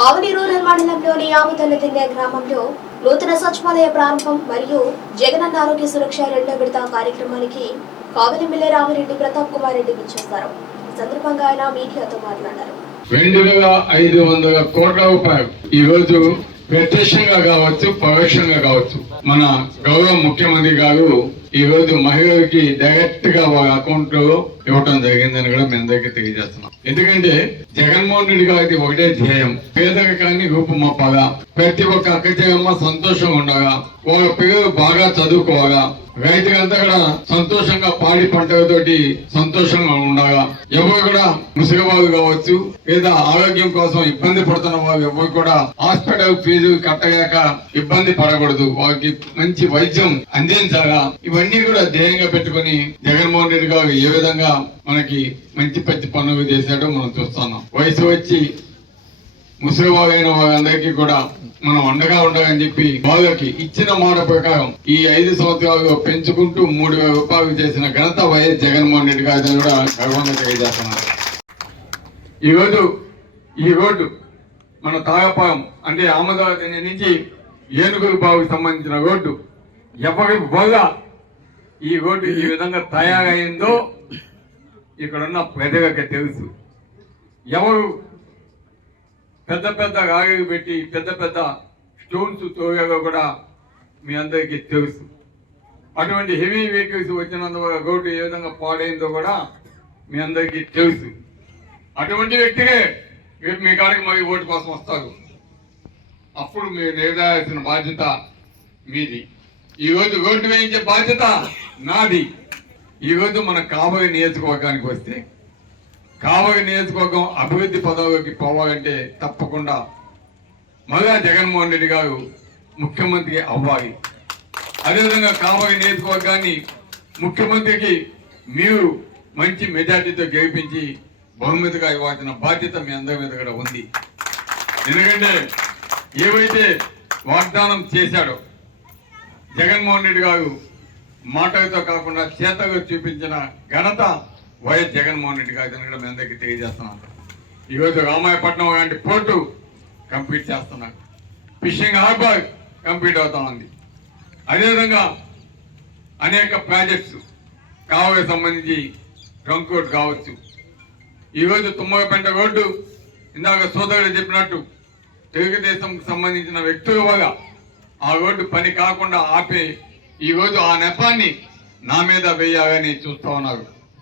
కావలి rural మండలంలోని ఆముతల్లదిన్నె గ్రామంలో నూతన సచివాలయ ప్రారంభం మరియు జగనన్న ఆరోగ్య సురక్ష రెండో విడత కార్యక్రమానికి కావలి ఎమ్మెల్యే రామిరెడ్డి ప్రతాప్ కుమార్ రెడ్డి విచ్చేస్తారు ఈ సందర్భంగా ఆయన మీడియాతో మాట్లాడారు. రెండు వేల ఐదు వందల కోట్ల రూపాయలు ఈ రోజు ప్రత్యక్షంగా కావచ్చు పరోక్షంగా కావచ్చు. మన గౌరవ ముఖ్యమంత్రి గారు ఈ రోజు మహిళలకి డైరెక్ట్గా వాళ్ళ అకౌంట్లో ఇవ్వటం జరిగిందని కూడా మేము దగ్గర తెలియజేస్తున్నాం. ఎందుకంటే జగన్మోహన్ రెడ్డి గారికి ఒకటే ధ్యేయం పేదరికాన్ని రూపుమప్పగా ప్రతి ఒక్క అక్క సంతోషం సంతోషంగా ఉండగా వాళ్ళ పిల్లలు బాగా చదువుకోవాలా. రైతులంతా కూడా సంతోషంగా పాడి పంటలతోటి సంతోషంగా ఉండగా ఎవరు కూడా ముసిగబాబు కావచ్చు లేదా ఆరోగ్యం కోసం ఇబ్బంది పడుతున్న వారు ఎవరు కూడా హాస్పిటల్ ఫీజు కట్టగాక ఇబ్బంది పడకూడదు. వారికి మంచి వైద్యం అందించాలా? ఇవన్నీ కూడా ధ్యేయంగా పెట్టుకొని జగన్మోహన్ రెడ్డి గారు ఏ విధంగా మనకి మంచి పచ్చి పనులు చేశాడో మనం చూస్తున్నాం. వయసు వచ్చి ముసలివారైన వారందరికీ కూడా మనం అండగా ఉండగని చెప్పి వాళ్ళకి ఇచ్చిన మాట ప్రకారం ఈ ఐదు సంవత్సరాలు పెంచుకుంటూ మూడు వేల రూపాయలు చేసిన ఘనత వైఎస్ జగన్మోహన్ రెడ్డి గారిని కూడా గర్వంగా తెలియజేస్తున్నారు ఈ రోజు ఈ రోడ్డు మన తాగపాలెం అంటే అహ్మదాబాద్ నుంచి ఏనుగుల బావుకి సంబంధించిన రోడ్డు ఎవరి వల్ల ఈ రోడ్డు ఈ విధంగా తయారైందో ఇక్కడున్న ప్రజలకి తెలుసు. ఎవరు పెద్ద పెద్ద గాయలు పెట్టి పెద్ద పెద్ద స్టోన్స్ తోగాగా కూడా మీ అందరికీ తెలుసు. అటువంటి హెవీ వెహికల్స్ వచ్చినందువల్ల రోడ్డు ఏ విధంగా పాడైందో కూడా మీ అందరికీ తెలుసు. అటువంటి వ్యక్తికే రేపు మీ కాడికి మరి ఓటు కోసం వస్తారు. అప్పుడు మీరు నిర్ధారించిన బాధ్యత మీది. ఈ రోజు రోడ్డు వేయించే బాధ్యత నాది. ఈ రోజు మన కాబోయే నియోజకవర్గానికి వస్తే కాబోయే నియోజకవర్గం అభివృద్ధి పదవికి పోవాలంటే తప్పకుండా మళ్ళా జగన్మోహన్ రెడ్డి గారు ముఖ్యమంత్రి అవ్వాలి. అదేవిధంగా కాబోయే నియోజకవర్గాన్ని ముఖ్యమంత్రికి మీరు మంచి మెజార్టీతో గెలిపించి బహుమతిగా ఇవ్వాల్సిన బాధ్యత మీ అందరి మీద కూడా ఉంది. ఎందుకంటే ఏవైతే వాగ్దానం చేశాడో జగన్మోహన్ రెడ్డి గారు మాటలతో కాకుండా చేతగా చూపించిన ఘనత వైఎస్ జగన్మోహన్ రెడ్డి కాదని కూడా మీ అందరికీ తెలియజేస్తున్నాం. ఈరోజు రామాయపట్నం లాంటి పోర్టు కంప్లీట్ చేస్తున్నారు ఫిషింగ్ హార్బర్ కంప్లీట్ అవుతా ఉంది. అదేవిధంగా అనేక ప్రాజెక్ట్స్ కావకి సంబంధించి ట్రంక్ రోడ్ కావచ్చు. ఈరోజు తుమ్మగపెంట రోడ్డు ఇందాక సోదరుడు చెప్పినట్టు తెలుగుదేశంకి సంబంధించిన వ్యక్తుల వల్ల ఆ రోడ్డు పని కాకుండా ఆపే ఈ రోజు ఆ నెపాన్ని నా మీద వేయాలని చూస్తూ ఉన్నారు.